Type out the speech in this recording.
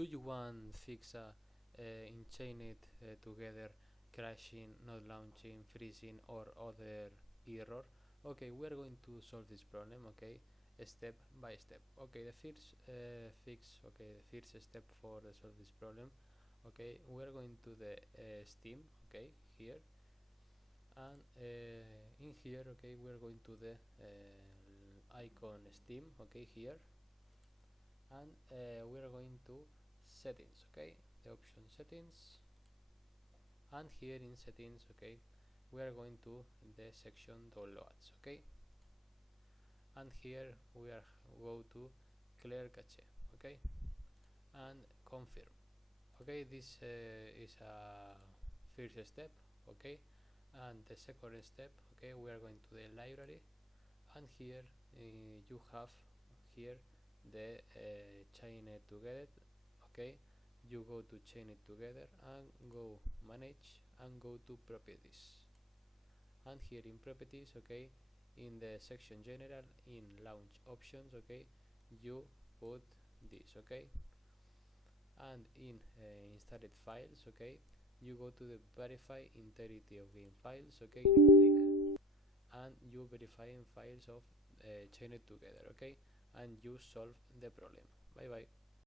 Do you want fix in chain it together crashing, not launching, freezing, or other error? Okay, we are going to solve this problem. Okay, step by step. Okay, the first fix. Okay, the first step for the solve this problem. Okay, we are going to the Steam. Okay, here, and in here. Okay, we are going to the icon Steam. Okay, here, and we are going to settings. Okay, the option settings, and here in settings. Okay, we are going to the section downloads. Okay, and here we are go to clear cache. Okay, and confirm. Okay, this is a first step. Okay, and the second step. Okay, we are going to the library, and here you have here the chain it together. Okay, you go to chain it together and go manage and go to properties, and here in properties. Okay, in the section general in launch options. Okay, you put this. Okay, and in installed files. Okay, you go to the verify integrity of game files. Okay, you click and you verify in files of chain it together. Okay, and you solve the problem. Bye bye.